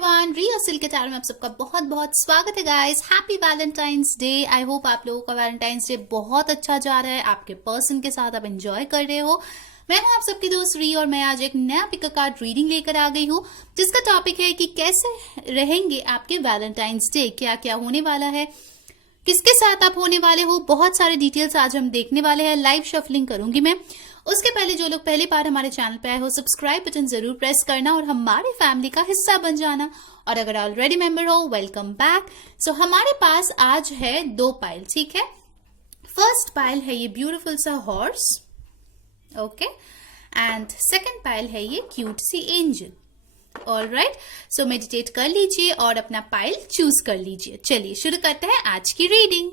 Everyone, रिया silk guitar में आप सबका बहुत बहुत स्वागत है guys. Happy Valentine's day. I hope आप लोगों का वैलेंटाइंस डे बहुत अच्छा जा रहा है, आपके पर्सन के साथ आप एंजॉय कर रहे हो। मैं हूं आप सबकी दोस्त री और मैं आज एक नया पिक कार्ड रीडिंग लेकर आ गई हूं, जिसका टॉपिक है कि कैसे रहेंगे आपके वैलेंटाइंस डे, क्या क्या होने वाला है, किसके साथ आप होने वाले हो। बहुत सारे डिटेल्स आज हम देखने वाले हैं। लाइव शफलिंग करूंगी मैं। उसके पहले जो लोग पहली बार हमारे चैनल पे आए हो, सब्सक्राइब बटन जरूर प्रेस करना और हमारे फैमिली का हिस्सा बन जाना। और अगर ऑलरेडी मेंबर हो, वेलकम बैक। सो हमारे पास आज है 2 पाइल, ठीक है। फर्स्ट पाइल है ये ब्यूटीफुल सा horse, okay, and second pile है ये क्यूट सी एंजल। ऑलराइट, सो मेडिटेट कर लीजिए और अपना पाइल चूज कर लीजिए। चलिए शुरू करते हैं आज की रीडिंग।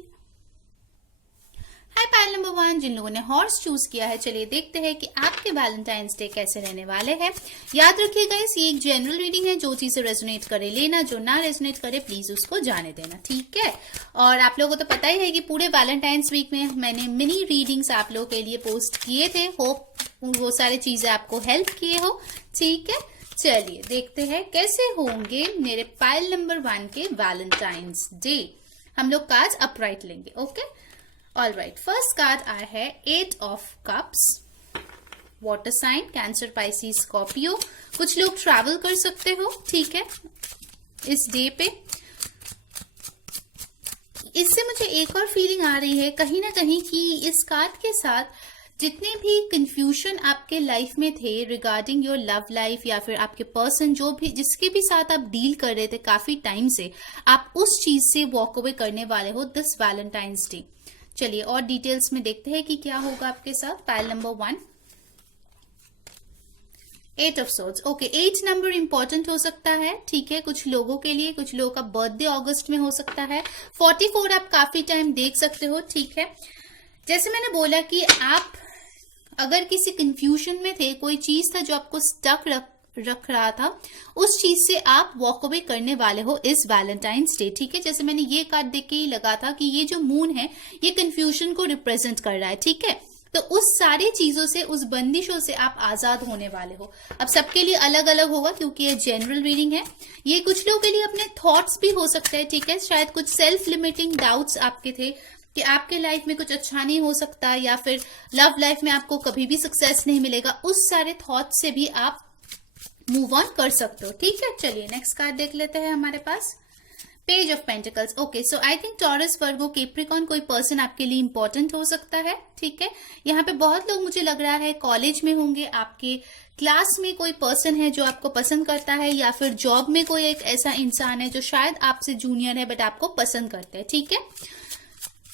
हाय पाइल नंबर 1, जिन लोगों ने हॉर्स चूज किया है, चलिए देखते हैं कि आपके वैलेंटाइंस डे कैसे रहने वाले हैं। याद रखिएगा ये एक जनरल रीडिंग है, जो चीजें रेजोनेट करे लेना, जो ना रेजोनेट करे प्लीज उसको जाने देना, ठीक है। और आप लोगों को तो पता ही है कि पूरे वैलेंटाइंस वीक में मैंने मिनी रीडिंग्स आप लोगों के लिए पोस्ट किए थे। होप वो सारी चीजें आपको हेल्प किए हो, ठीक है। चलिए देखते हैं कैसे होंगे मेरे पाइल नंबर 1 के वैलेंटाइंस डे। हम लोग कार्ड अपराइट लेंगे, ओके। ऑलराइट, फर्स्ट कार्ड आया है 8 of cups. Water sign, Cancer, Pisces, Scorpio. कुछ लोग ट्रैवल कर सकते हो, ठीक है, इस डे पे। इससे मुझे एक और फीलिंग आ रही है कहीं ना कहीं कि इस कार्ड के साथ जितने भी कंफ्यूजन आपके लाइफ में थे रिगार्डिंग योर लव लाइफ, या फिर आपके पर्सन जो भी जिसके भी साथ आप डील कर रहे थे काफी टाइम से, आप उस चीज से वॉक अवे करने वाले हो दिस वैलेंटाइंस डे। चलिए और डिटेल्स में देखते हैं कि क्या होगा आपके साथ। Pile number 1, 8 of swords, okay. 8 number important हो सकता है, ठीक है, कुछ लोगों के लिए। कुछ लोगों का बर्थडे अगस्त में हो सकता है। 44 आप काफी टाइम देख सकते हो, ठीक है। जैसे मैंने बोला कि आप अगर किसी कंफ्यूजन में थे, कोई चीज था जो आपको स्टक रख रहा था, उस चीज से आप वॉक अवे करने वाले हो इस वैलेंटाइंस डे, ठीक है। जैसे मैंने ये कार्ड देख के ही लगा था कि ये जो मून है ये कंफ्यूजन को रिप्रेजेंट कर रहा है, ठीक है। तो उस सारी चीजों से, उस बंदिशों से आप आजाद होने वाले हो। अब सबके लिए अलग अलग होगा क्योंकि ये जनरल रीडिंग है। ये कुछ लोगों के लिए अपने थॉट्स भी हो सकते हैं, ठीक है। शायद कुछ सेल्फ लिमिटिंग डाउट्स आपके थे कि आपके लाइफ में कुछ अच्छा नहीं हो सकता, या फिर लव लाइफ में आपको कभी भी सक्सेस नहीं मिलेगा। उस सारे थॉट से भी आप मूव ऑन कर सकते हो, ठीक है। चलिए नेक्स्ट कार्ड देख लेते हैं हमारे पास। Page of pentacles, okay. So I think Taurus, Virgo, Capricorn कोई पर्सन आपके लिए इंपॉर्टेंट हो सकता है, ठीक है। यहाँ पे बहुत लोग मुझे लग रहा है कॉलेज में होंगे, आपके क्लास में कोई पर्सन है जो आपको पसंद करता है, या फिर जॉब में कोई एक ऐसा इंसान है जो शायद आपसे जूनियर है बट आपको पसंद करता है, ठीक है।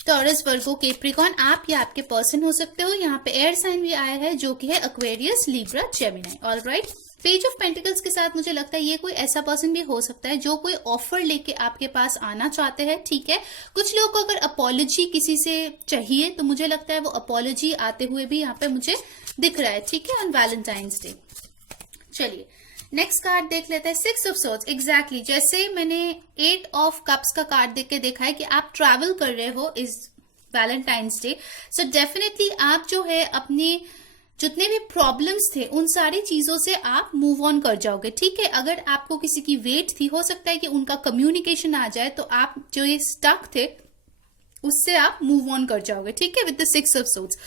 टॉरस, वर्गो, कैप्रिकॉर्न आप या आपके पर्सन हो सकते हो। यहाँ पे एयर साइन भी आया है जो कि है Aquarius, Libra, Gemini. Alright, page of pentacles के साथ मुझे लगता है ये कोई ऐसा पर्सन भी हो सकता है जो कोई ऑफर लेके आपके पास आना चाहते हैं, ठीक है। कुछ लोग को अगर अपॉलॉजी किसी से चाहिए तो मुझे लगता है वो अपॉलॉजी आते हुए भी यहाँ पे मुझे दिख रहा है, ठीक है, ऑन वैलेंटाइंस डे। चलिए नेक्स्ट कार्ड देख लेते हैं। 6 ऑफ सोर्ड्स, एग्जैक्टली जैसे मैंने 8 ऑफ कप्स का कार्ड देख के देखा है कि आप ट्रैवल कर रहे हो इस वैलेंटाइंस डे। सो डेफिनेटली आप जो है अपने जितने भी प्रॉब्लम्स थे उन सारी चीजों से आप मूव ऑन कर जाओगे, ठीक है। अगर आपको किसी की वेट थी, हो सकता है कि उनका कम्युनिकेशन आ जाए, तो आप जो ये स्टक थे उससे आप मूव ऑन कर जाओगे, ठीक है। विद द 6 ऑफ सोर्ड्स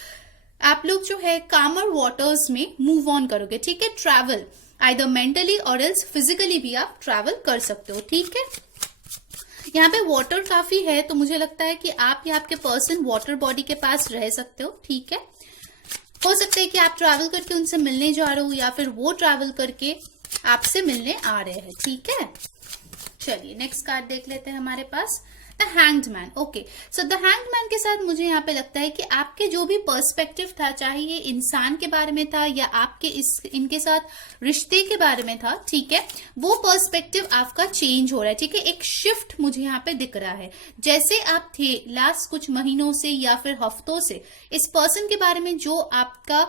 आप लोग जो है कामर वाटर्स में मूव ऑन करोगे, ठीक है। ट्रैवल आइदर मेंटली और एल्स फिजिकली भी आप ट्रैवल कर सकते हो, ठीक है। यहाँ पे वाटर काफी है, तो मुझे लगता है कि आप या आपके पर्सन वाटर बॉडी के पास रह सकते हो, ठीक है। हो सकता है कि आप ट्रैवल करके उनसे मिलने जा रहे हो, या फिर वो ट्रैवल करके आपसे मिलने आ रहे हैं, ठीक है। चलिए नेक्स्ट कार्ड देख लेते हैं हमारे पास। The hanged man, okay. So the hanged man के साथ मुझे यहाँ पे लगता है कि आपके जो भी पर्सपेक्टिव था, चाहे ये इंसान के बारे में था या आपके इनके साथ रिश्ते के बारे में था, ठीक है, वो पर्सपेक्टिव आपका चेंज हो रहा है, ठीक है। एक शिफ्ट मुझे यहाँ पे दिख रहा है। जैसे आप थे लास्ट कुछ महीनों से या फिर हफ्तों से इस पर्सन के बारे में जो आपका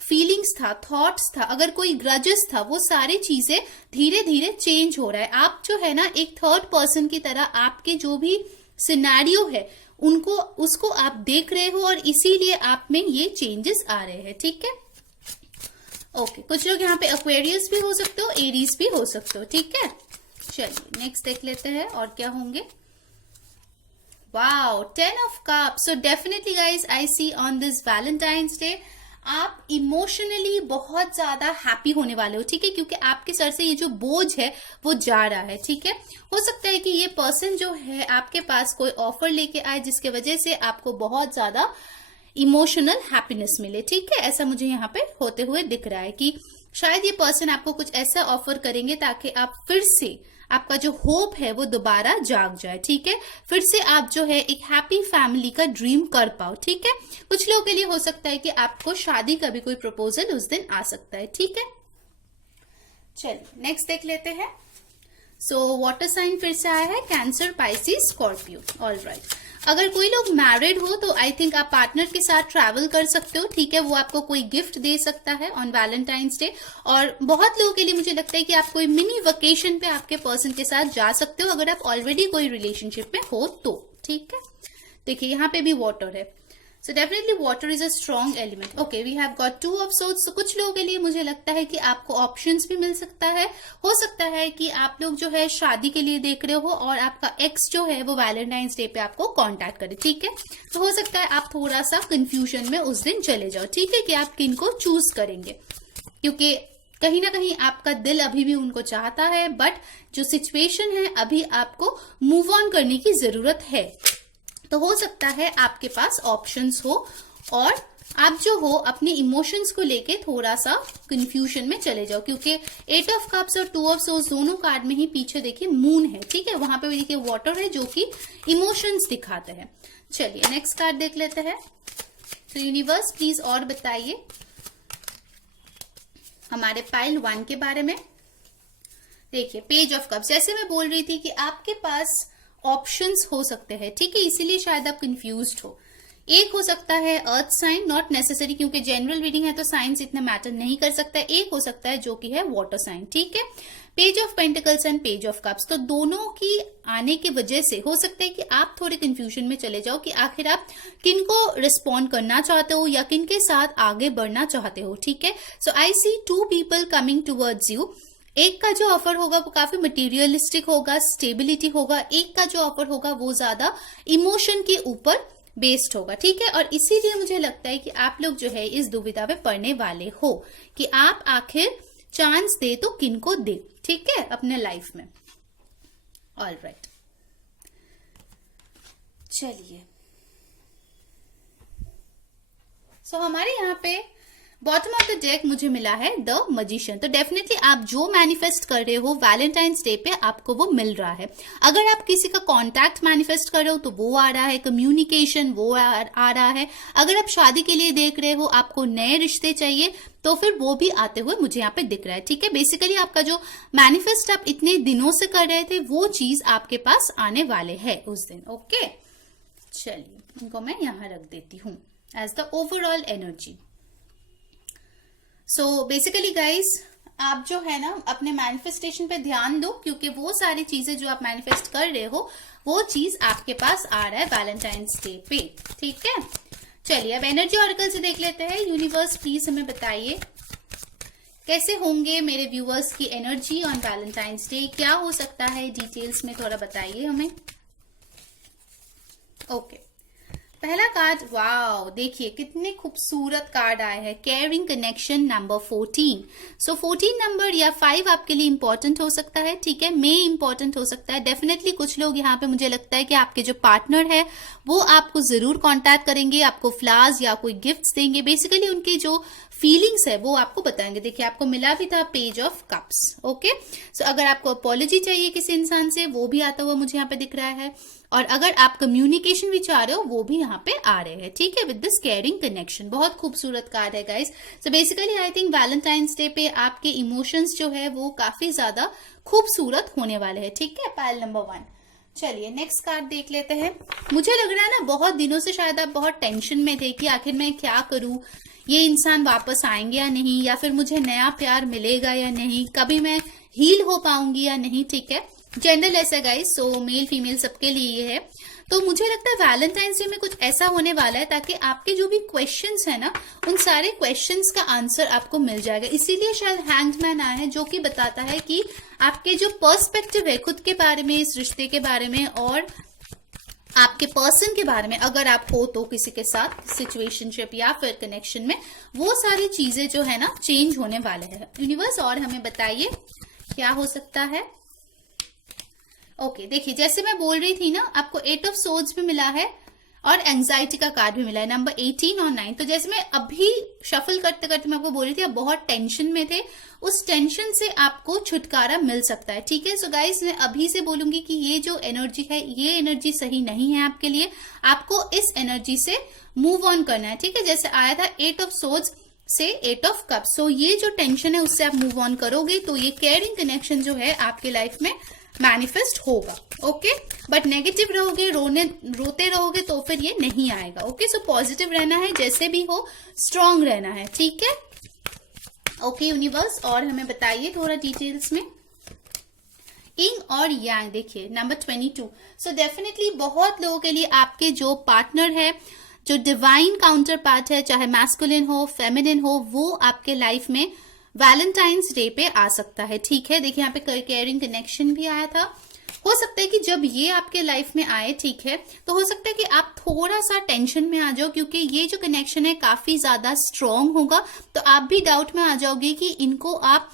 फीलिंग्स था, थॉट्स था, अगर कोई ग्रजेस था, वो सारी चीजें धीरे धीरे चेंज हो रहा है। आप जो है ना एक थर्ड पर्सन की तरह आपके जो भी सिनेरियो है उनको उसको आप देख रहे हो, और इसीलिए आप में ये चेंजेस आ रहे हैं, ठीक है। ओके, कुछ लोग यहाँ पे एक्वेरियस भी हो सकते हो, एरीज भी हो सकते हो, ठीक है। चलिए नेक्स्ट देख लेते हैं और क्या होंगे। Wow, 10 of cups. So definitely guys I see on this Valentine's Day आप इमोशनली बहुत ज्यादा हैप्पी होने वाले हो, ठीक है, क्योंकि आपके सर से ये जो बोझ है वो जा रहा है, ठीक है। हो सकता है कि ये पर्सन जो है आपके पास कोई ऑफर लेके आए जिसके वजह से आपको बहुत ज्यादा इमोशनल हैप्पीनेस मिले, ठीक है। ऐसा मुझे यहाँ पे होते हुए दिख रहा है कि शायद ये पर्सन आपको कुछ ऐसा ऑफर करेंगे ताकि आप फिर से आपका जो होप है वो दोबारा जाग जाए, ठीक है। फिर से आप जो है एक हैप्पी फैमिली का ड्रीम कर पाओ, ठीक है। कुछ लोगों के लिए हो सकता है कि आपको शादी का भी कोई प्रपोजल उस दिन आ सकता है, ठीक है। चलिए नेक्स्ट देख लेते हैं। सो वाटर साइन फिर से आया है, cancer, Pisces, Scorpio. All right. अगर कोई लोग मैरिड हो तो आई थिंक आप पार्टनर के साथ ट्रैवल कर सकते हो, ठीक है। वो आपको कोई गिफ्ट दे सकता है ऑन वैलेंटाइंस डे। और बहुत लोगों के लिए मुझे लगता है कि आप कोई मिनी वेकेशन पे आपके पर्सन के साथ जा सकते हो अगर आप ऑलरेडी कोई रिलेशनशिप में हो तो, ठीक है। देखिए यहाँ पे भी वाटर है, so definitely water is a strong element. Okay, we have got 2 of swords. तो कुछ लोगों के लिए मुझे लगता है कि आपको ऑप्शंस भी मिल सकता है। हो सकता है कि आप लोग जो है शादी के लिए देख रहे हो और आपका एक्स जो है वो वैलेंटाइंस डे पे आपको कांटेक्ट करे, ठीक है। तो हो सकता है आप थोड़ा सा कंफ्यूजन में उस दिन चले जाओ, ठीक है, कि आप किन को चूज करेंगे, क्योंकि कहीं ना कहीं आपका दिल अभी भी उनको चाहता है, बट जो सिचुएशन है अभी आपको मूव ऑन करने की जरूरत है। तो हो सकता है आपके पास ऑप्शंस हो और आप जो हो अपने इमोशंस को लेके थोड़ा सा कंफ्यूजन में चले जाओ, क्योंकि 8 ऑफ कप्स और 2 ऑफ सोर्ड्स दोनों कार्ड में ही पीछे देखिए मून है, ठीक है। वहां पे भी देखिए वाटर है जो कि इमोशंस दिखाते हैं। चलिए नेक्स्ट कार्ड देख लेते हैं। तो यूनिवर्स प्लीज और बताइए हमारे पाइल 1 के बारे में। देखिए पेज ऑफ कप्स, जैसे मैं बोल रही थी कि आपके पास ऑप्शंस हो सकते हैं, ठीक है, इसीलिए शायद आप कंफ्यूज्ड हो। एक हो सकता है अर्थ साइन, नॉट नेसेसरी, क्योंकि जनरल रीडिंग है तो साइंस इतना मैटर नहीं कर सकता। एक हो सकता है जो कि है वाटर साइन, ठीक है। Page of pentacles and page of cups, तो दोनों की आने की वजह से हो सकता है कि आप थोड़े कंफ्यूजन में चले जाओ कि आखिर आप किनको रिस्पॉन्ड करना चाहते हो या किन के साथ आगे बढ़ना चाहते हो, ठीक है। सो आई सी 2 पीपल कमिंग टूवर्ड्स यू। एक का जो ऑफर होगा वो काफी मटेरियलिस्टिक होगा, स्टेबिलिटी होगा। एक का जो ऑफर होगा वो ज्यादा इमोशन के ऊपर बेस्ड होगा, ठीक है। और इसीलिए मुझे लगता है कि आप लोग जो है इस दुविधा में पड़ने वाले हो कि आप आखिर चांस दे तो किनको दे, ठीक है, अपने लाइफ में। ऑल राइट, चलिए। सो हमारे यहाँ पे बॉटम ऑफ द डेक मुझे मिला है द मजिशियन। तो डेफिनेटली आप जो मैनिफेस्ट कर रहे हो वैलेंटाइंस डे पे आपको वो मिल रहा है। अगर आप किसी का कांटेक्ट मैनिफेस्ट कर रहे हो तो वो आ रहा है, कम्युनिकेशन वो आ रहा है। अगर आप शादी के लिए देख रहे हो, आपको नए रिश्ते चाहिए, तो फिर वो भी आते हुए मुझे यहाँ पे दिख रहा है, ठीक है। बेसिकली आपका जो मैनिफेस्ट आप इतने दिनों से कर रहे थे वो चीज आपके पास आने वाले है उस दिन। ओके, चलिए इनको मैं यहाँ रख देती हूँ as the overall energy. So basically guys आप जो है ना अपने मैनिफेस्टेशन पे ध्यान दो, क्योंकि वो सारी चीजें जो आप मैनिफेस्ट कर रहे हो वो चीज आपके पास आ रहा है वैलेंटाइंस डे पे, ठीक है। चलिए अब एनर्जी ऑरेकल से देख लेते हैं। यूनिवर्स प्लीज हमें बताइए कैसे होंगे मेरे व्यूअर्स की एनर्जी ऑन वैलेंटाइंस डे, क्या हो सकता है, डिटेल्स में थोड़ा बताइए हमें। ओके, पहला कार्ड, वाओ देखिए कितने खूबसूरत कार्ड आए हैं, केयरिंग कनेक्शन नंबर 14। सो 14 नंबर या 5 आपके लिए इंपॉर्टेंट हो सकता है, ठीक है। मे इंपॉर्टेंट हो सकता है। डेफिनेटली कुछ लोग यहाँ पे मुझे लगता है कि आपके जो पार्टनर है वो आपको जरूर कांटेक्ट करेंगे, आपको फ्लावर्स या कोई गिफ्ट्स देंगे। बेसिकली उनकी जो फीलिंग्स है वो आपको बताएंगे। देखिए आपको मिला भी था पेज ऑफ कप्स, ओके। सो अगर आपको अपॉलॉजी चाहिए किसी इंसान से वो भी आता हुआ मुझे यहाँ पे दिख रहा है, और अगर आप कम्युनिकेशन भी चाह रहे हो वो भी यहाँ पे आ रहे हैं, ठीक है, विद दिस केयरिंग कनेक्शन। बहुत खूबसूरत कार्ड है guys. So basically I think Valentine's day पे आपके इमोशंस जो है वो काफी ज्यादा खूबसूरत होने वाले हैं, ठीक है, पाइल नंबर 1। चलिए नेक्स्ट कार्ड देख लेते हैं। मुझे लग रहा है ना बहुत दिनों से शायद आप बहुत टेंशन में थे कि आखिर मैं क्या करूं, ये इंसान वापस आएंगे या नहीं, या फिर मुझे नया प्यार मिलेगा या नहीं, कभी मैं हील हो पाऊंगी या नहीं, ठीक है। जनरल ऐसा गाइस, सो मेल फीमेल सबके लिए ये है। तो मुझे लगता है वैलेंटाइंस डे में कुछ ऐसा होने वाला है ताकि आपके जो भी क्वेश्चंस है ना, उन सारे क्वेश्चंस का आंसर आपको मिल जाएगा। इसीलिए शायद हैंग्ड मैन आया है, जो कि बताता है कि आपके जो पर्सपेक्टिव है खुद के बारे में, इस रिश्ते के बारे में और आपके पर्सन के बारे में, अगर आप हो तो किसी के साथ सिचुएशनशिप या फिर कनेक्शन में, वो सारी चीजें जो है ना चेंज होने वाले हैं यूनिवर्स। और हमें बताइए क्या हो सकता है। ओके, देखिए जैसे मैं बोल रही थी ना, आपको 8 ऑफ सोर्ड्स भी मिला है और एंजाइटी का कार्ड भी मिला है, नंबर 18 और 9। तो जैसे मैं अभी शफल करते करते मैं आपको बोल रही थी, आप बहुत टेंशन में थे, उस टेंशन से आपको छुटकारा मिल सकता है। ठीक है, सो गाइस मैं अभी से बोलूंगी कि ये जो एनर्जी है, ये एनर्जी सही नहीं है आपके लिए, आपको इस एनर्जी से मूव ऑन करना है। ठीक है, जैसे आया था 8 ऑफ सोर्ड्स से 8 ऑफ कप्स, सो ये जो टेंशन है उससे आप मूव ऑन करोगे तो ये केयरिंग कनेक्शन जो है आपके लाइफ में मैनिफेस्ट होगा। ओके, बट नेगेटिव रहोगे, रोते रहोगे तो फिर ये नहीं आएगा। ओके, सो पॉजिटिव रहना है, जैसे भी हो स्ट्रांग रहना है। ठीक है, ओके यूनिवर्स। और हमें बताइए थोड़ा डिटेल्स में इंग और यांग। देखिए नंबर 22, सो डेफिनेटली बहुत लोगों के लिए आपके जो पार्टनर है, जो डिवाइन काउंटर पार्ट है, चाहे मैस्कुलिन हो फेमिनिन हो, वो आपके लाइफ में वैलेंटाइंस डे पे आ सकता है। ठीक है, देखिए यहाँ पे केयरिंग कनेक्शन भी आया था। हो सकता है कि जब ये आपके लाइफ में आए, ठीक है, तो हो सकता है कि आप थोड़ा सा टेंशन में आ जाओ, क्योंकि ये जो कनेक्शन है काफी ज्यादा स्ट्रांग होगा। तो आप भी डाउट में आ जाओगे कि इनको आप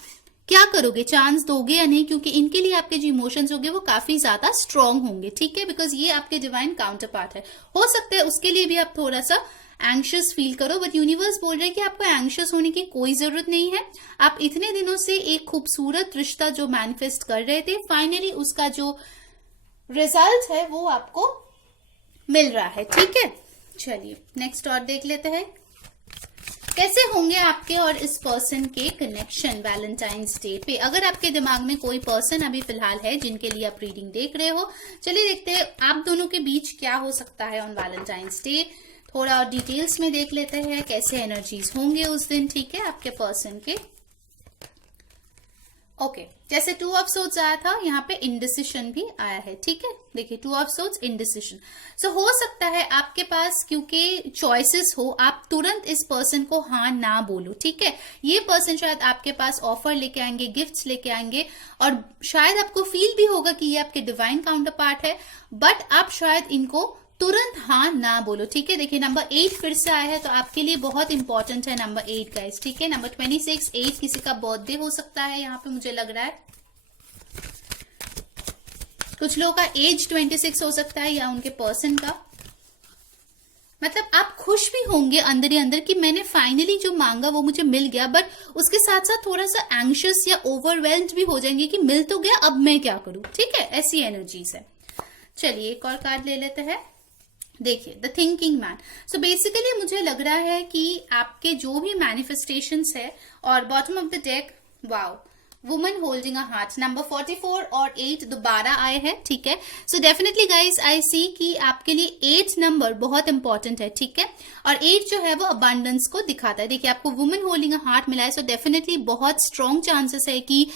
क्या करोगे, चांस दोगे या नहीं, क्योंकि इनके लिए आपके जो इमोशंस होंगे वो काफी ज्यादा स्ट्रांग होंगे। ठीक है, बिकॉज ये आपके डिवाइन काउंटर पार्ट है। हो सकता है उसके लिए भी आप थोड़ा सा एंग्शियस फील करो, बट यूनिवर्स बोल रहे हैं कि आपको एंग्शियस होने की कोई जरूरत नहीं है। आप इतने दिनों से एक खूबसूरत रिश्ता जो मैनिफेस्ट कर रहे थे, फाइनली उसका जो रिजल्ट है वो आपको मिल रहा है। ठीक है, चलिए नेक्स्ट और देख लेते हैं कैसे होंगे आपके और इस पर्सन के कनेक्शन वैलेंटाइंस डे पे। अगर आपके दिमाग में कोई पर्सन अभी फिलहाल है जिनके लिए आप रीडिंग देख रहे हो, चलिए देखते हैं आप दोनों के बीच क्या हो सकता है ऑन वैलेंटाइंस डे। थोड़ा और डिटेल्स में देख लेते हैं कैसे एनर्जीज होंगे उस दिन। ठीक है, आपके पर्सन के। ओके, जैसे 2 ऑफ सोर्ड्स आया था, यहाँ पे इंडिसिशन भी आया है। ठीक है, देखिए 2 ऑफ सोर्ड्स इंडिसिशन। सो हो सकता है आपके पास क्योंकि चॉइसेस हो, आप तुरंत इस पर्सन को हाँ ना बोलो। ठीक है, ये पर्सन शायद आपके पास ऑफर लेके आएंगे, गिफ्ट्स लेके आएंगे, और शायद आपको फील भी होगा कि ये आपके डिवाइन काउंटर पार्ट है, बट आप शायद इनको तुरंत हाँ ना बोलो। ठीक है, देखिए नंबर 8 फिर से आया है, तो आपके लिए बहुत इंपॉर्टेंट है नंबर 8 गाइस। ठीक है, नंबर 26, 8 किसी का बर्थडे हो सकता है यहाँ पे, मुझे लग रहा है कुछ लोगों का एज 26 हो सकता है, या उनके पर्सन का। मतलब आप खुश भी होंगे अंदर ही अंदर कि मैंने फाइनली जो मांगा वो मुझे मिल गया, बट उसके साथ साथ थोड़ा सा एंग्शियस या ओवरवेल्म्ड भी हो जाएंगे कि मिल तो गया, अब मैं क्या करूं। ठीक है, ऐसी एनर्जीज है। चलिए एक और कार्ड ले लेते हैं। देखिए the thinking man. So basically मुझे लग रहा है कि आपके जो भी मैनिफेस्टेशंस है, और bottom of the deck wow woman holding a heart, number 44 और 8 दोबारा आए हैं। ठीक है, so definitely guys I see कि आपके लिए 8 नंबर बहुत इंपॉर्टेंट है। ठीक है, और 8 जो है वो अबंडेंस को दिखाता है। देखिए आपको वुमन होल्डिंग अ हार्ट मिला है, सो डेफिनेटली बहुत स्ट्रॉन्ग चांसेस है कि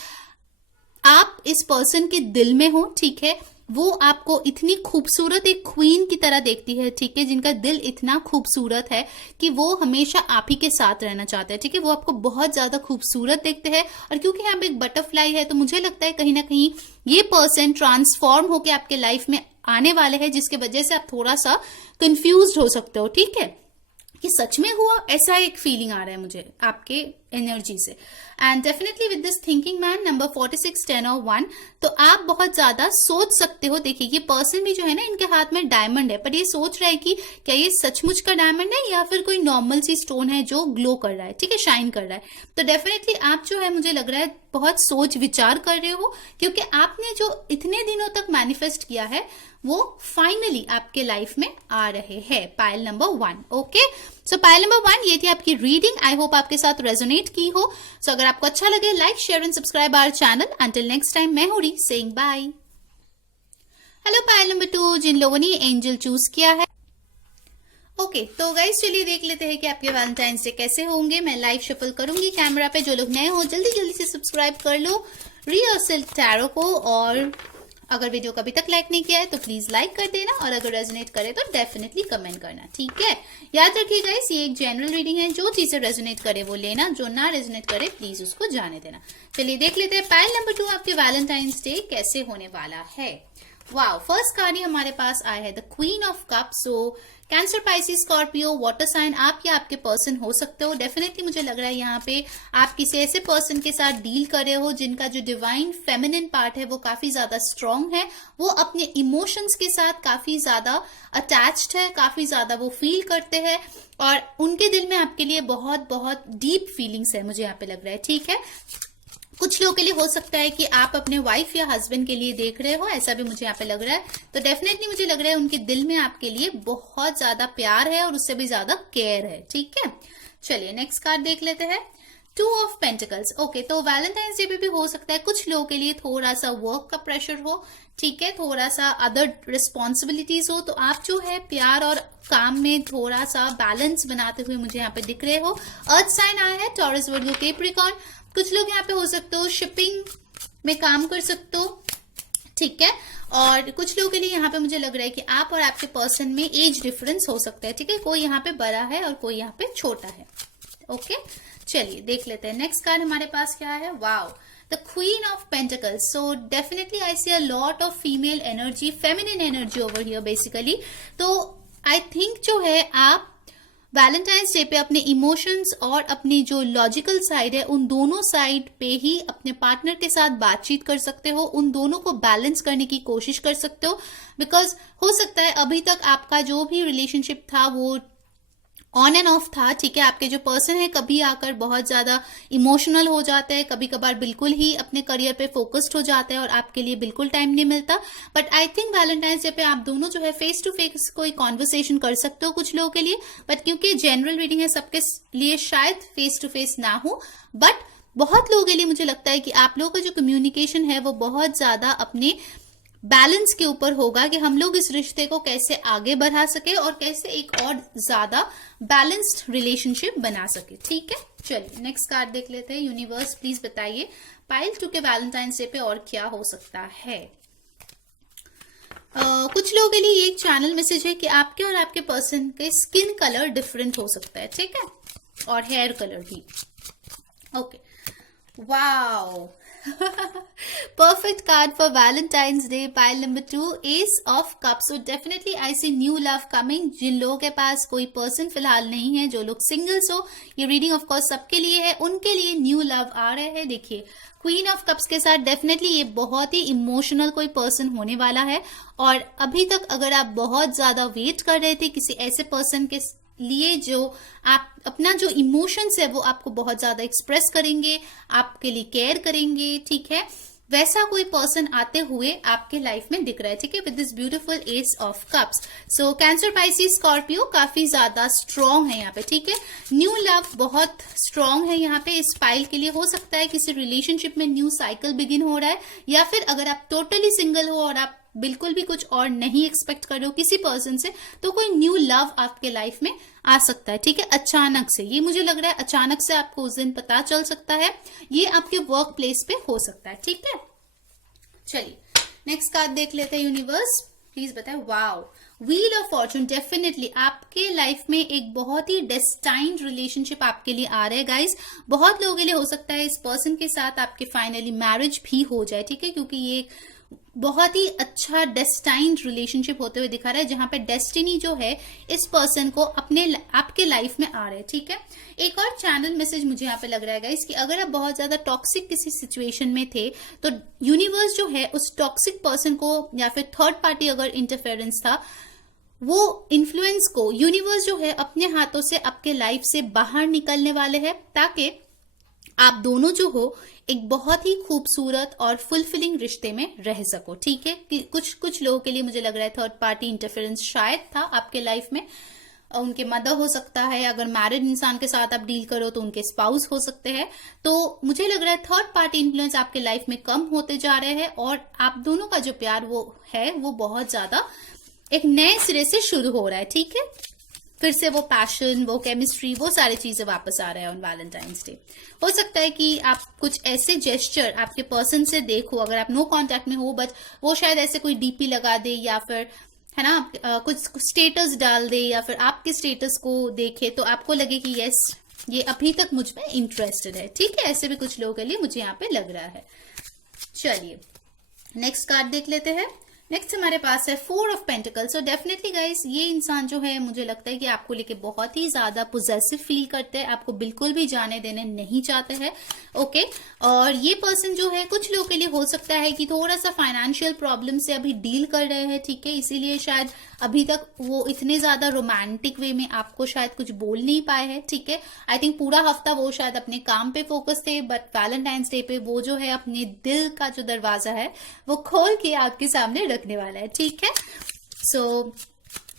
आप इस पर्सन के दिल में हो। ठीक है, वो आपको इतनी खूबसूरत एक क्वीन की तरह देखती है। ठीक है, जिनका दिल इतना खूबसूरत है कि वो हमेशा आप ही के साथ रहना चाहते हैं। ठीक है, वो आपको बहुत ज्यादा खूबसूरत देखते हैं, और क्योंकि यहाँ पे एक बटरफ्लाई है, तो मुझे लगता है कहीं ना कहीं ये पर्सन ट्रांसफॉर्म होके आपके लाइफ में आने वाले हैं, जिसके वजह से आप थोड़ा सा कंफ्यूज हो सकते हो। ठीक है, कि सच में हुआ, ऐसा एक फीलिंग आ रहा है मुझे आपके एनर्जी से। And definitely with this thinking man, number 46, 10 और 1, तो आप बहुत ज्यादा सोच सकते हो। देखिए ये पर्सन भी जो है ना, इनके हाथ में डायमंड है, पर ये सोच रहा है कि क्या ये सचमुच का डायमंड है या फिर कोई नॉर्मल सी स्टोन है जो ग्लो कर रहा है। ठीक है, शाइन कर रहा है। तो डेफिनेटली आप जो है, मुझे लग रहा है बहुत सोच विचार कर रहे हो, क्योंकि आपने जो इतने दिनों तक मैनिफेस्ट किया है वो फाइनली आपके लाइफ में आ रहे हैं। Pile number 1। ओके, सो पाइल नंबर 1 ये थी आपकी रीडिंग। आई होप आपके साथ रेजोनेट की हो। सो अगर आपको अच्छा लगे, like share and subscribe our channel. Until next time, मैं हूं री saying bye. Hello pile number 2 जिन लोगों ने एंजल चूज किया है। ओके, तो गाइस चलिए देख लेते हैं कि आपके वैलेंटाइंस डे कैसे होंगे। मैं लाइव शफल करूंगी कैमरा पे। जो लोग नए हो जल्दी जल्दी से सब्सक्राइब कर लो रियोसेल टैरो को, और अगर वीडियो को अभी तक लाइक नहीं किया है तो प्लीज लाइक कर देना, और अगर रेजोनेट करे तो डेफिनेटली कमेंट करना, ठीक है। याद रखिए गाइस, ये एक जनरल रीडिंग है, जो चीजें रेजोनेट करे वो लेना, जो ना रेजोनेट करे प्लीज उसको जाने देना। चलिए देख लेते हैं पाइल नंबर 2 आपके वैलेंटाइंस डे कैसे होने वाला है। वाओ, फर्स्ट कार्ड ही हमारे पास आया है the queen of cup. So Cancer, Pisces, Scorpio, water sign, आप या आपके पर्सन हो सकते हो। डेफिनेटली मुझे लग रहा है यहाँ पे आप किसी ऐसे पर्सन के साथ डील कर रहे हो जिनका जो डिवाइन फेमिनिन पार्ट है वो काफी ज्यादा स्ट्रांग है, वो अपने इमोशंस के साथ काफी ज्यादा अटैच्ड है, काफी ज्यादा वो फील करते हैं, और उनके दिल में आपके लिए बहुत बहुत डीप फीलिंग्स है, मुझे यहाँ पे लग रहा है, ठीक है। कुछ लोगों के लिए हो सकता है कि आप अपने वाइफ या हस्बैंड के लिए देख रहे हो, ऐसा भी मुझे यहाँ पे लग रहा है। तो डेफिनेटली मुझे लग रहा है उनके दिल में आपके लिए बहुत ज्यादा प्यार है और उससे भी ज्यादा केयर है, ठीक है। चलिए नेक्स्ट कार्ड देख लेते हैं, 2 ऑफ पेंटिकल्स। ओके, तो वैलेंटाइंस डे पे भी हो सकता है कुछ लोगों के लिए थोड़ा सा वर्क का प्रेशर हो, ठीक है, थोड़ा सा अदर रिस्पॉन्सिबिलिटीज हो, तो आप जो है प्यार और काम में थोड़ा सा बैलेंस बनाते हुए मुझे यहाँ पे दिख रहे हो। अर्थ साइन आया है, टॉरस, वर्गो, कैप्रिकॉर्न। कुछ लोग यहाँ पे हो सकते हो शिपिंग में काम कर सकते हो, ठीक है, और कुछ लोगों के लिए यहाँ पे मुझे लग रहा है कि आप और आपके पर्सन में एज डिफरेंस हो सकता है, ठीक है, कोई यहाँ पे बड़ा है और कोई यहाँ पे छोटा है। ओके, चलिए देख लेते हैं नेक्स्ट कार्ड हमारे पास क्या है। Wow, the queen of pentacles. So definitely I see a lot of female energy, feminine energy over here basically. तो आई थिंक जो है आप वैलेंटाइंस डे पे अपने इमोशंस और अपनी जो लॉजिकल साइड है उन दोनों साइड पे ही अपने पार्टनर के साथ बातचीत कर सकते हो, उन दोनों को बैलेंस करने की कोशिश कर सकते हो, बिकॉज हो सकता है अभी तक आपका जो भी रिलेशनशिप था वो ऑन एंड ऑफ था, ठीक है। आपके जो पर्सन है कभी आकर बहुत ज्यादा इमोशनल हो जाते हैं, कभी कभार बिल्कुल ही अपने करियर पे फोकस्ड हो जाते हैं और आपके लिए बिल्कुल टाइम नहीं मिलता। But I think Valentine's day पे आप दोनों जो है फेस टू फेस कोई कॉन्वर्सेशन कर सकते हो कुछ लोगों के लिए, बट क्योंकि जनरल रीडिंग है सबके लिए शायद फेस टू फेस ना हो, बट बहुत लोगों के लिए मुझे लगता है कि आप लोगों का जो कम्युनिकेशन है वो बहुत ज्यादा अपने बैलेंस के ऊपर होगा कि हम लोग इस रिश्ते को कैसे आगे बढ़ा सके और कैसे एक और ज्यादा बैलेंस्ड रिलेशनशिप बना सके, ठीक है। चलिए नेक्स्ट कार्ड देख लेते हैं। यूनिवर्स प्लीज बताइए पाइल 2 के वैलेंटाइंस डे पे और क्या हो सकता है। कुछ लोगों के लिए एक चैनल मैसेज है कि आपके और आपके पर्सन के स्किन कलर डिफरेंट हो सकता है, ठीक है, और हेयर कलर भी। Okay, wow, perfect card for Valentine's Day, pile number 2, Ace of Cups. So definitely I see new love coming. जिन लोगों के पास कोई पर्सन फिलहाल नहीं है, जो लोग सिंगल्स हो, ये रीडिंग ऑफ कोर्स सबके लिए है, उनके लिए न्यू लव आ रहे हैं। देखिए क्वीन ऑफ कप्स के साथ डेफिनेटली ये बहुत ही इमोशनल कोई पर्सन होने वाला है, और अभी तक अगर आप बहुत ज्यादा वेट कर रहे थे किसी ऐसे पर्सन के लिए जो आप अपना जो इमोशंस है वो आपको बहुत ज्यादा एक्सप्रेस करेंगे, आपके लिए केयर करेंगे, ठीक है, वैसा कोई पर्सन आते हुए आपके लाइफ में दिख रहा है, ठीक है, with this beautiful S of cups. So Cancer, Pisces, Scorpio काफी ज्यादा स्ट्रांग है यहाँ पे, ठीक है, न्यू लव बहुत स्ट्रांग है यहाँ पे इस पाइल के लिए। हो सकता है किसी रिलेशनशिप में न्यू साइकिल बिगिन हो रहा है, या फिर अगर आप टोटली सिंगल हो और आप बिल्कुल भी कुछ और नहीं एक्सपेक्ट कर रहे हो किसी पर्सन से, तो कोई न्यू लव आपके लाइफ में आ सकता है, ठीक है, अचानक से। ये मुझे लग रहा है अचानक से आपको उस दिन पता चल सकता है, ये आपके वर्क प्लेस पे हो सकता है, ठीक है। चलिए नेक्स्ट कार्ड देख लेते हैं। यूनिवर्स प्लीज बताए। Wow, wheel of Fortune. Definitely आपके लाइफ में एक बहुत ही डेस्टाइन्ड रिलेशनशिप आपके लिए आ रहा है गाइस। बहुत लोगों के लिए हो सकता है इस पर्सन के साथ आपके फाइनली मैरिज भी हो जाए, ठीक है, क्योंकि ये बहुत ही अच्छा डेस्टाइन्ड रिलेशनशिप होते हुए दिखा रहा है, जहां पे डेस्टिनी जो है इस पर्सन को अपने आपके लाइफ में आ रहा है, ठीक है। एक और चैनल मैसेज मुझे यहाँ पे लग रहा है गाइस कि अगर आप बहुत ज्यादा टॉक्सिक किसी सिचुएशन में थे तो यूनिवर्स जो है उस टॉक्सिक पर्सन को, या फिर थर्ड पार्टी अगर इंटरफेरेंस था, वो इन्फ्लुएंस को यूनिवर्स जो है अपने हाथों से आपके लाइफ से बाहर निकलने वाले हैं, ताकि आप दोनों जो हो एक बहुत ही खूबसूरत और फुलफिलिंग रिश्ते में रह सको, ठीक है। कि कुछ लोगों के लिए मुझे लग रहा है थर्ड पार्टी इंटरफेरेंस शायद था आपके लाइफ में, उनके मदर हो सकता है, अगर मैरिड इंसान के साथ आप डील करो तो उनके स्पाउस हो सकते हैं। तो मुझे लग रहा है थर्ड पार्टी इन्फ्लुएंस आपके लाइफ में कम होते जा रहे हैं, और आप दोनों का जो प्यार वो है वो बहुत ज्यादा एक नए सिरे से शुरू हो रहा है, ठीक है। फिर से वो पैशन, वो केमिस्ट्री, वो सारी चीजें वापस आ रहे हैं ऑन वैलेंटाइंस डे। हो सकता है कि आप कुछ ऐसे जेस्चर आपके पर्सन से देखो, अगर आप नो कांटेक्ट में हो, बट वो शायद ऐसे कोई डीपी लगा दे या फिर है ना कुछ स्टेटस डाल दे या फिर आपके स्टेटस को देखे तो आपको लगे कि यस ये अभी तक मुझ में इंटरेस्टेड है। ठीक है, ऐसे भी कुछ लोगों के लिए मुझे यहाँ पे लग रहा है। चलिए नेक्स्ट कार्ड देख लेते हैं। नेक्स्ट हमारे पास है 4 of pentacles. So definitely guys ये इंसान जो है मुझे लगता है कि आपको लेके बहुत ही ज्यादा पोजेसिव फील करते हैं, आपको बिल्कुल भी जाने देने नहीं चाहते हैं। ओके, और ये पर्सन जो है कुछ लोगों के लिए हो सकता है कि थोड़ा सा फाइनेंशियल प्रॉब्लम से अभी डील कर रहे हैं। ठीक है, इसीलिए शायद अभी तक वो इतने ज्यादा रोमांटिक वे में आपको शायद कुछ बोल नहीं पाए हैं। ठीक है, आई थिंक पूरा हफ्ता वो शायद अपने काम पे फोकस थे, बट वैलेंटाइंस डे पे वो जो है अपने दिल का जो दरवाजा है वो खोल के आपके सामने रखने वाला है। ठीक है, सो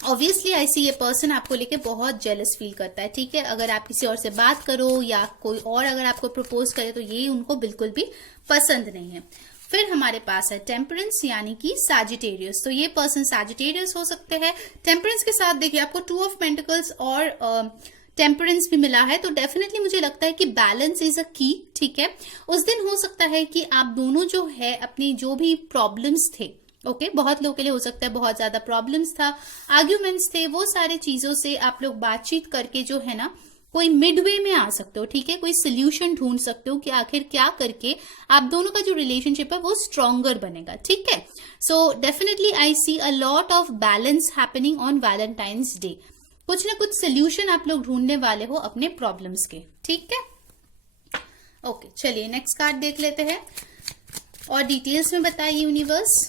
ऑब्वियसली आई सी ये पर्सन आपको लेके बहुत जेलस फील करता है। ठीक है, अगर आप किसी और से बात करो या कोई और अगर आपको प्रपोज करे तो ये उनको बिल्कुल भी पसंद नहीं है। फिर हमारे पास है टेम्परेंस यानी कि सैजिटेरियस। तो ये पर्सन सैजिटेरियस हो सकते हैं। टेम्परेंस के साथ देखिए आपको 2 ऑफ पेंटिकल्स और टेम्परेंस भी मिला है, तो डेफिनेटली मुझे लगता है कि बैलेंस इज अ की। ठीक है, उस दिन हो सकता है कि आप दोनों जो है अपनी जो भी प्रॉब्लम्स थे, ओके बहुत लोगों के लिए हो सकता है बहुत ज्यादा प्रॉब्लम्स था, आर्ग्यूमेंट्स थे, वो सारे चीजों से आप लोग बातचीत करके जो है ना कोई मिडवे में आ सकते हो। ठीक है, कोई सोल्यूशन ढूंढ सकते हो कि आखिर क्या करके आप दोनों का जो रिलेशनशिप है वो स्ट्रॉन्गर बनेगा। ठीक है, so definitely I see a lot of balance happening on Valentine's Day. कुछ ना कुछ सोल्यूशन आप लोग ढूंढने वाले हो अपने प्रॉब्लम्स के। ठीक है, ओके चलिए नेक्स्ट कार्ड देख लेते हैं और डिटेल्स में बताइए universe.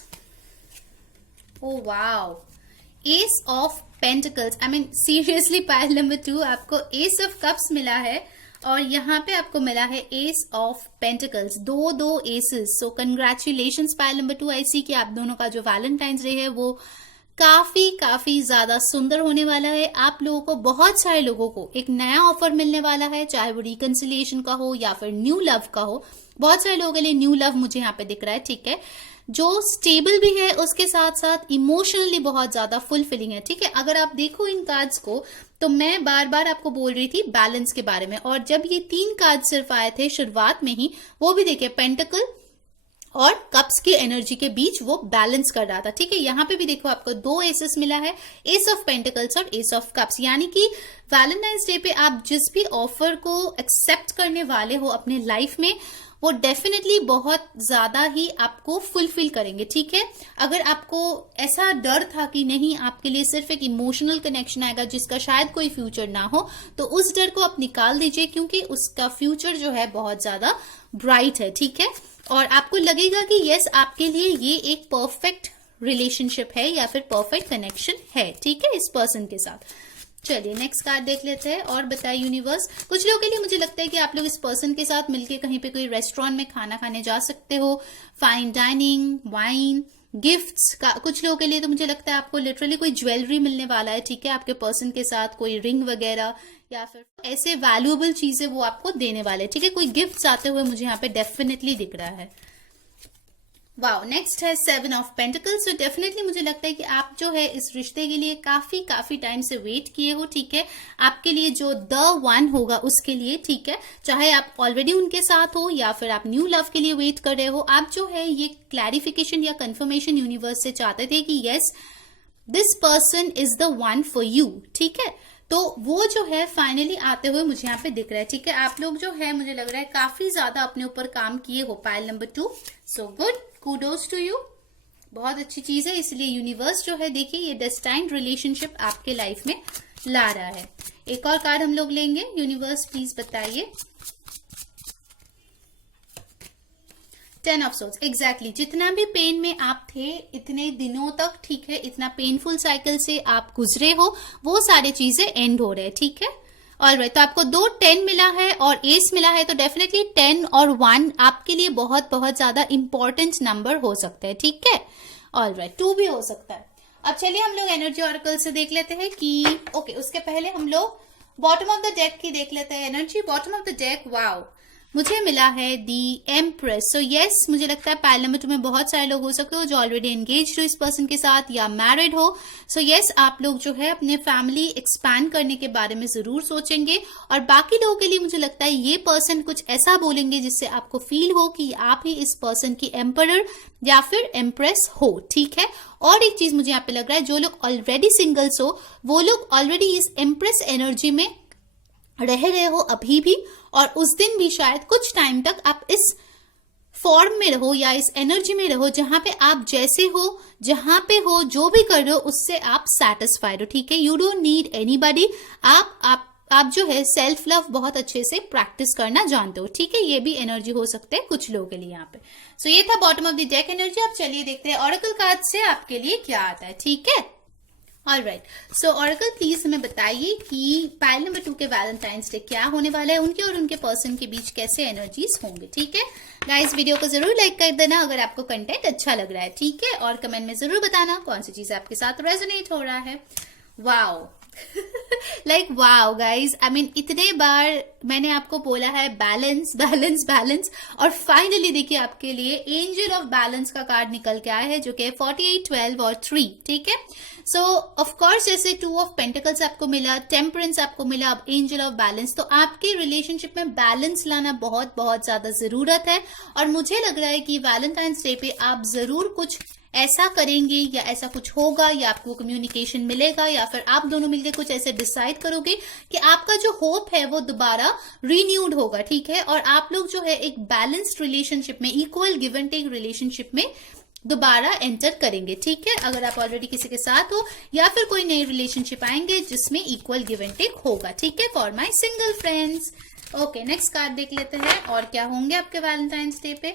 Oh wow, S of pentacles, I mean seriously pile number 2 आपको एस ऑफ कप्स मिला है और यहाँ पे आपको मिला है एस ऑफ पेंटिकल्स, दो aces. So congratulations pile number 2। I see कि आप दोनों का जो वैलेंटाइंस डे है वो काफी ज्यादा सुंदर होने वाला है। आप लोगों को, बहुत सारे लोगों को एक नया ऑफर मिलने वाला है, चाहे वो रिकंसिलिएशन का हो या फिर न्यू लव का हो। बहुत सारे लोगों के लिए न्यू लव मुझे यहाँ पे दिख रहा है। ठीक है, जो स्टेबल भी है उसके साथ साथ इमोशनली बहुत ज्यादा फुलफिलिंग है। ठीक है, अगर आप देखो इन कार्ड्स को तो मैं बार बार आपको बोल रही थी बैलेंस के बारे में, और जब ये 3 कार्ड सिर्फ आए थे शुरुआत में ही, वो भी देखिए पेंटिकल और कप्स की एनर्जी के बीच वो बैलेंस कर रहा था। ठीक है, यहाँ पे भी देखो आपको 2 एसेस मिला है, एस ऑफ पेंटिकल्स और एस ऑफ कप्स, यानी कि वैलेंटाइंस डे पे आप जिस भी ऑफर को एक्सेप्ट करने वाले हो अपने लाइफ में वो डेफिनेटली बहुत ज्यादा ही आपको फुलफिल करेंगे। ठीक है, अगर आपको ऐसा डर था कि नहीं आपके लिए सिर्फ एक इमोशनल कनेक्शन आएगा जिसका शायद कोई फ्यूचर ना हो, तो उस डर को आप निकाल दीजिए क्योंकि उसका फ्यूचर जो है बहुत ज्यादा ब्राइट है। ठीक है, और आपको लगेगा कि यस आपके लिए ये एक परफेक्ट रिलेशनशिप है या फिर परफेक्ट कनेक्शन है। ठीक है, इस पर्सन के साथ। चलिए नेक्स्ट कार्ड देख लेते हैं और बताइए यूनिवर्स। कुछ लोगों के लिए मुझे लगता है कि आप लोग इस पर्सन के साथ मिलके कहीं पे कोई रेस्टोरेंट में खाना खाने जा सकते हो, फाइन डाइनिंग, वाइन, गिफ्ट्स का। कुछ लोगों के लिए तो मुझे लगता है आपको लिटरली कोई ज्वेलरी मिलने वाला है। ठीक है, आपके पर्सन के साथ कोई रिंग वगैरह या फिर ऐसे वैल्यूएबल चीजें वो आपको देने वाले। ठीक है, कोई गिफ्ट्स आते हुए मुझे यहाँ पे डेफिनेटली दिख रहा है। वाओ, नेक्स्ट है 7 ऑफ पेंटिकल्स। तो डेफिनेटली मुझे लगता है कि आप जो है इस रिश्ते के लिए काफी टाइम से वेट किए हो। ठीक है, आपके लिए जो द वन होगा उसके लिए। ठीक है, चाहे आप ऑलरेडी उनके साथ हो या फिर आप न्यू लव के लिए वेट कर रहे हो, आप जो है ये क्लैरिफिकेशन या कंफर्मेशन यूनिवर्स से चाहते थे कि yes this person is the one for you. ठीक है, तो वो जो है फाइनली आते हुए मुझे यहाँ पे दिख रहा है। ठीक है, आप लोग जो है मुझे लग रहा है काफी ज्यादा अपने ऊपर काम किए हो pile number 2। So good, kudos to you, बहुत अच्छी चीज है। इसलिए यूनिवर्स जो है देखिए ये डेस्टाइन्ड रिलेशनशिप आपके लाइफ में ला रहा है। एक और कार्ड हम लोग लेंगे। यूनिवर्स प्लीज बताइए। 10 ऑफ सोर्ड्स, एग्जैक्टली जितना भी पेन में आप थे इतने दिनों तक, ठीक है, इतना पेनफुल साइकिल से आप गुजरे हो, वो सारी चीजें एंड हो रहे हैं। ठीक है, ऑलराइट, तो आपको 2 10 मिला है और एस मिला है, तो डेफिनेटली 10 और 1 आपके लिए बहुत ज्यादा इंपॉर्टेंट नंबर हो सकते हैं। ठीक है, ऑलराइट, 2 भी हो सकता है। अब चलिए हम लोग एनर्जी ऑरेकल से देख लेते हैं कि ओके उसके पहले हम लोग बॉटम ऑफ द डेक की देख लेते हैं energy. Bottom of the deck, wow, मुझे मिला है दी एम्प्रेस। सो यस, मुझे लगता है पाइल नंबर 2 में बहुत सारे लोग हो सकते हो जो ऑलरेडी एंगेज हो इस पर्सन के साथ या मैरिड हो। सो यस, आप लोग जो है अपने फैमिली एक्सपैंड करने के बारे में जरूर सोचेंगे, और बाकी लोगों के लिए मुझे लगता है ये पर्सन कुछ ऐसा बोलेंगे जिससे आपको फील हो कि आप ही इस पर्सन की एम्परर या फिर एम्प्रेस हो, ठीक है। और एक चीज मुझे यहाँ पे लग रहा है, जो लोग ऑलरेडी सिंगल्स हो वो लोग ऑलरेडी इस एम्प्रेस एनर्जी में रह रहे हो अभी भी, और उस दिन भी शायद कुछ टाइम तक आप इस फॉर्म में रहो या इस एनर्जी में रहो जहां पे आप जैसे हो, जहां पे हो, जो भी कर रहे हो उससे आप सेटिस्फाइड हो, ठीक है। You don't need anybody. आप जो है सेल्फ लव बहुत अच्छे से प्रैक्टिस करना जानते हो, ठीक है। ये भी एनर्जी हो सकते हैं कुछ लोगों के लिए यहाँ पे। सो ये था bottom of the deck energy. अब चलिए देखते हैं ऑरेकल कार्ड से आपके लिए क्या आता है, ठीक है। ऑलराइट, सो ऑरेकल प्लीज हमें बताइए कि पाइल नंबर 2 के वैलेंटाइंस डे क्या होने वाला है, उनके और उनके पर्सन के बीच कैसे एनर्जीज होंगे, ठीक है। गाइस, वीडियो को जरूर लाइक कर देना अगर आपको कंटेंट अच्छा लग रहा है, ठीक है, और कमेंट में जरूर बताना कौन सी चीज आपके साथ रेजोनेट हो रहा है। Wow like wow guys, I mean इतने बार मैंने आपको बोला है बैलेंस बैलेंस बैलेंस, और फाइनली देखिए आपके लिए एंजल ऑफ बैलेंस का कार्ड निकल के आया है जो कि 48, 12 और 3, ठीक है। सो ऑफ कोर्स जैसे 2 ऑफ पेंटिकल्स आपको मिला, टेम्परेंस आपको मिला, अब एंजल ऑफ बैलेंस, तो आपके रिलेशनशिप में बैलेंस लाना बहुत बहुत ज्यादा जरूरत है। और मुझे लग रहा है कि वैलेंटाइंस डे पे आप जरूर कुछ ऐसा करेंगे या ऐसा कुछ होगा या आपको कम्युनिकेशन मिलेगा या फिर आप दोनों मिलकर कुछ ऐसे डिसाइड करोगे कि आपका जो होप है वो दोबारा रिन्यूड होगा, ठीक है। और आप लोग जो है एक बैलेंस्ड रिलेशनशिप में, equal give and take relationship में दोबारा एंटर करेंगे, ठीक है। अगर आप ऑलरेडी किसी के साथ हो या फिर कोई नई रिलेशनशिप आएंगे जिसमें इक्वल गिव एंड टेक होगा, ठीक है, for my single friends. Okay, next card देख लेते हैं और क्या होंगे आपके वैलेंटाइंस डे पे।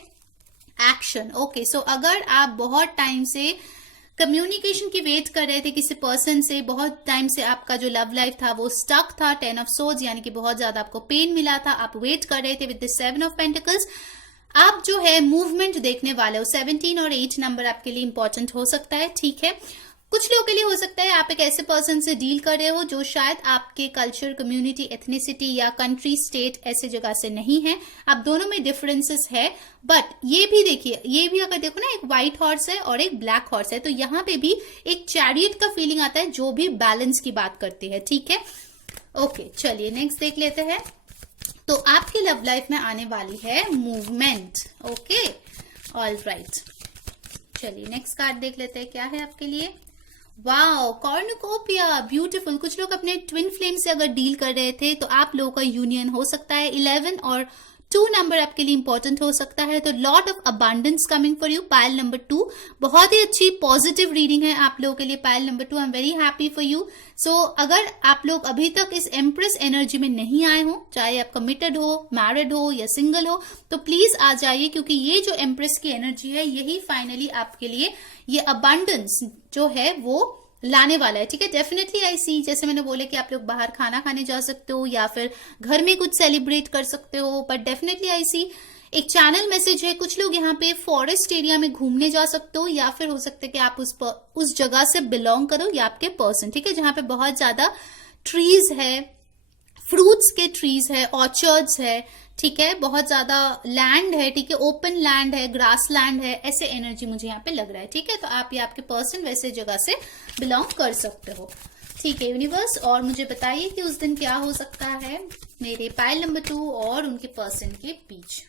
एक्शन। ओके, सो अगर आप बहुत टाइम से कम्युनिकेशन की वेट कर रहे थे किसी पर्सन से, बहुत टाइम से आपका जो लव लाइफ था वो स्टक था, 10 ऑफ सोर्ड्स यानी कि बहुत ज्यादा आपको पेन मिला था, आप वेट कर रहे थे विद द 7 ऑफ पेंटिकल्स, आप जो है मूवमेंट देखने वाले हो। 17 और 8 नंबर आपके लिए इंपॉर्टेंट हो सकता है, ठीक है। कुछ लोगों के लिए हो सकता है आप एक ऐसे पर्सन से डील कर रहे हो जो शायद आपके कल्चर, कम्युनिटी, एथनिसिटी या कंट्री, स्टेट ऐसे जगह से नहीं है, आप दोनों में डिफरेंसेस है। बट ये भी देखिए, ये भी अगर देखो ना, एक व्हाइट हॉर्स है और एक ब्लैक हॉर्स है, तो यहाँ पे भी एक चैरियट का फीलिंग आता है जो भी बैलेंस की बात करती है, ठीक है। ओके, चलिए नेक्स्ट देख लेते हैं। तो आपकी लव लाइफ में आने वाली है मूवमेंट। ओके, ऑलराइट, चलिए नेक्स्ट कार्ड देख लेते हैं क्या है आपके लिए। Wow, cornucopia, beautiful. कुछ लोग अपने ट्विन फ्लेम से अगर डील कर रहे थे तो आप लोगों का यूनियन हो सकता है। 11 और 2 नंबर आपके लिए इंपॉर्टेंट हो सकता है। तो lot of abundance coming for you, pile number 2। बहुत ही अच्छी पॉजिटिव रीडिंग है आप लोगों के लिए pile number 2। I am very happy for you. So अगर आप लोग अभी तक इस एम्प्रेस एनर्जी में नहीं आए हो, चाहे आप कमिटेड हो, मैरिड हो या सिंगल हो, तो प्लीज आ जाइए, क्योंकि ये जो एम्प्रेस की एनर्जी है यही फाइनली आपके लिए ये अबांडेंस जो है वो लाने वाला है, ठीक है। डेफिनेटली आई सी, जैसे मैंने बोले कि आप लोग बाहर खाना खाने जा सकते हो या फिर घर में कुछ सेलिब्रेट कर सकते हो, बट डेफिनेटली आई सी एक चैनल मैसेज है। कुछ लोग यहाँ पे फॉरेस्ट एरिया में घूमने जा सकते हो या फिर हो सकता है कि आप उस जगह से बिलोंग करो या आपके पर्सन, ठीक है, जहां पे बहुत ज्यादा ट्रीज है, फ्रूट्स के ट्रीज है, ऑर्चर्ड्स है, ठीक है, बहुत ज्यादा लैंड है, ठीक है, ओपन लैंड है, ग्रास लैंड है, ऐसे एनर्जी मुझे यहाँ पे लग रहा है, ठीक है। तो आप या आपके पर्सन वैसे जगह से बिलोंग कर सकते हो, ठीक है यूनिवर्स। और मुझे बताइए कि उस दिन क्या हो सकता है मेरे पाइल नंबर 2 और उनके पर्सन के बीच।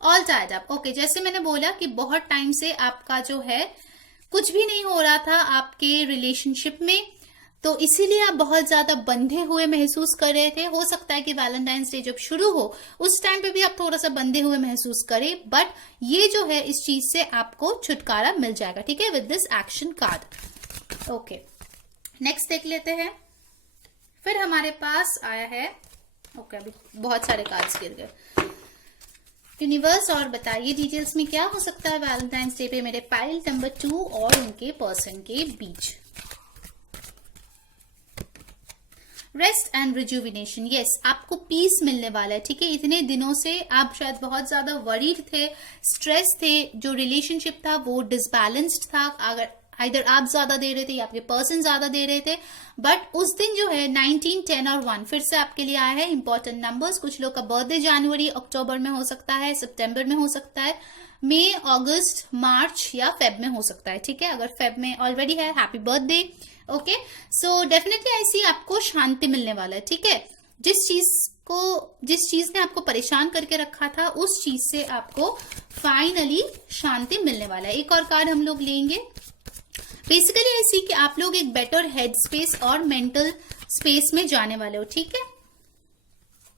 All tied up. ओके, जैसे मैंने बोला कि बहुत टाइम से आपका जो है कुछ भी नहीं हो रहा था आपके रिलेशनशिप में, तो इसीलिए आप बहुत ज्यादा बंधे हुए महसूस कर रहे थे। हो सकता है कि वैलेंटाइंस डे जब शुरू हो उस टाइम पे भी आप थोड़ा सा बंधे हुए महसूस करें, बट ये जो है इस चीज से आपको छुटकारा मिल जाएगा, ठीक है, with this action card. Okay, next देख लेते हैं। फिर हमारे पास आया है, ओके अभी बहुत सारे कार्ड्स गिर गए। यूनिवर्स और बताइए डिटेल्स में क्या हो सकता है वैलेंटाइंस डे पे मेरे पाइल नंबर 2 और उनके पर्सन के बीच। Rest and rejuvenation. यस, आपको पीस मिलने वाला है, ठीक है। इतने दिनों से आप शायद बहुत ज्यादा वरीड थे, स्ट्रेस थे, जो रिलेशनशिप था वो डिसबैलेंस्ड था। अगर आइदर आप ज्यादा दे रहे थे या आपके पर्सन ज्यादा दे रहे थे, बट उस दिन जो है 19, 10 और 1 फिर से आपके लिए आया है इंपॉर्टेंट नंबर्स। कुछ लोग का बर्थडे जनवरी अक्टूबर में हो सकता है, सितंबर में हो सकता है, मई, अगस्त, मार्च या फेब में हो सकता है। ठीक है, अगर फेब में ऑलरेडी है, happy birthday. Okay, so definitely I see आपको शांति मिलने वाला है। ठीक है, जिस चीज ने आपको परेशान करके रखा था उस चीज से आपको फाइनली शांति मिलने वाला है। एक और कार्ड हम लोग लेंगे। बेसिकली आई सी कि आप लोग एक बेटर हेड स्पेस और मेंटल स्पेस में जाने वाले हो। ठीक है,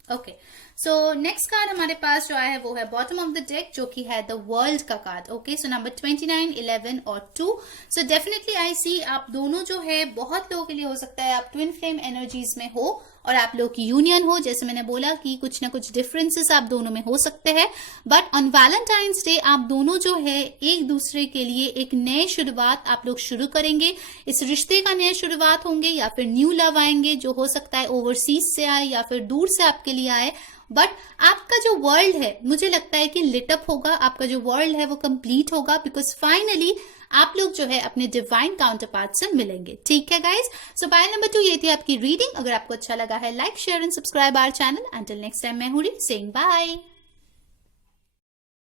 ओके, सो नेक्स्ट कार्ड हमारे पास जो आया है वो है बॉटम ऑफ द डेक, जो कि है द वर्ल्ड का कार्ड। ओके, सो नंबर 29, 11 और 2। सो डेफिनेटली आई सी आप दोनों जो है, बहुत लोगों के लिए हो सकता है आप ट्विन फ्लेम एनर्जीज में हो और आप लोग की यूनियन हो। जैसे मैंने बोला कि कुछ ना कुछ डिफरेंसेस आप दोनों में हो सकते हैं, बट ऑन वैलेंटाइंस डे आप दोनों जो है एक दूसरे के लिए एक नए शुरुआत आप लोग शुरू करेंगे। इस रिश्ते का नया शुरुआत होंगे या फिर न्यू लव आएंगे, जो हो सकता है ओवरसीज से आए या फिर दूर से आपके लिए आए। बट आपका जो वर्ल्ड है मुझे लगता है कि लिट अप होगा, आपका जो वर्ल्ड है वो कंप्लीट होगा, बिकॉज फाइनली आप लोग जो है अपने डिवाइन काउंटर पार्ट से मिलेंगे। ठीक है गाइज, सो पायल नंबर 2 ये थी आपकी रीडिंग। अगर आपको अच्छा लगा है, like, share and subscribe our channel. Until next time, मैं हूँ सेइंग बाय।